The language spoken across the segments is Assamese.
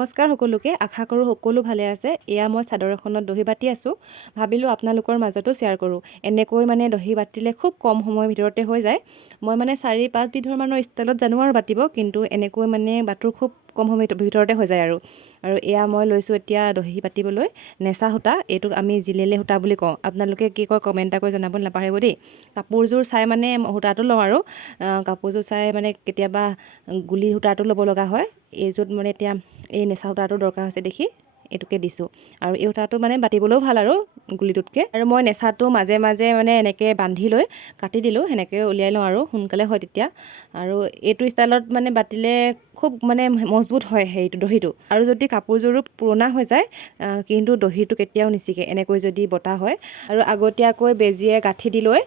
নমস্কাৰ সকলোকে আশা কৰোঁ সকলো ভালে আছে। এয়া মই চাদৰ এখনত দহি বাতি আছোঁ। ভাবিলোঁ আপোনালোকৰ মাজতো শ্বেয়াৰ কৰোঁ। এনেকৈ মানে দহি বাতিলে খুব কম সময়ৰ ভিতৰতে হৈ যায়। মই মানে চাৰি পাঁচবিধৰ মানৰ ষ্টাইলত জানো আৰু বাতিব কিন্তু এনেকৈ মানে বাটোৰ খুব কম সময়ৰ ভিতৰতে হৈ যায় আৰু। আৰু এয়া মই লৈছোঁ এতিয়া দহি বাতিবলৈ নেচা সূতা। এইটোক আমি জিলেলে সূতা বুলি কওঁ। আপোনালোকে কি কয় কমেণ্ট এটা কৰি জনাব নাপাহৰিব দেই। কাপোৰযোৰ চাই মানে সূতাটো লওঁ আৰু। কাপোৰযোৰ চাই মানে কেতিয়াবা গুলি সূতাটো ল'ব লগা হয়। এইযোৰত মানে এতিয়া এই নেচা সূতাটো দৰকাৰ হৈছে দেখি এইটোকে দিছোঁ। আৰু এই সূতাটো মানে বাতিবলৈও ভাল আৰু গুলিটোতকৈ। আৰু মই নেচাটো মাজে মাজে মানে এনেকৈ বান্ধি লৈ কাটি দিলোঁ সেনেকৈ উলিয়াই লওঁ আৰু সোনকালে হয় তেতিয়া। আৰু এইটো ষ্টাইলত মানে বাতিলে খুব মানে মজবুত হয় হেৰিটো দহিটো। আৰু যদি কাপোৰযোৰো পুৰণা হৈ যায় কিন্তু দহিটো কেতিয়াও নিচিগে এনেকৈ যদি বতা হয়। আৰু আগতীয়াকৈ বেজিয়ে গাঁঠি দি লৈ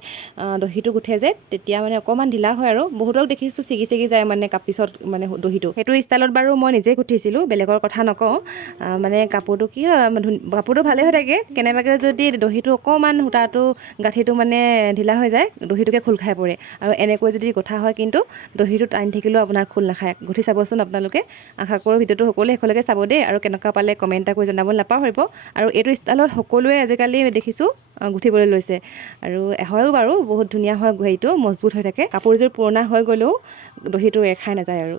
দহিটো গুঠে যে তেতিয়া মানে অকণমান ঢিলা হয় আৰু। বহুতক দেখিছোঁ ছিগি ছিগি যায় মানে কাপিছত মানে দহিটো। সেইটো ষ্টাইলত বাৰু মই নিজেই গুঠিছিলোঁ বেলেগৰ কথা নকওঁ। মানে কাপোৰটো কি হয় কাপোৰটো ভালে হৈ থাকে কেনেবাকৈ যদি দহিটো অকণমান সূতাটো গাঁঠিটো মানে ঢিলা হৈ যায় দহিটোকে খোল খাই পৰে। আৰু এনেকৈ যদি গোঠা হয় কিন্তু দহিটো টানি থাকিলেও আপোনাৰ খোল নাখায়। গুঠি চাবচোন আপোনালোকে। আশা কৰোঁ ভিডিঅ'টো সকলোৱে শেষলৈকে চাব দেই আৰু কেনেকুৱা পালে কমেণ্ট এটা কৰি জনাব নাপাহৰিব। আৰু এইটো ষ্টাইলত সকলোৱে আজিকালি দেখিছোঁ গুঠিবলৈ লৈছে। আৰু হয়ো বাৰু বহুত ধুনীয়া হয় হেৰিটো মজবুত হৈ থাকে। কাপোৰযোৰ পুৰণা হৈ গ'লেও দহিটো ৰেখাই নাযায় আৰু।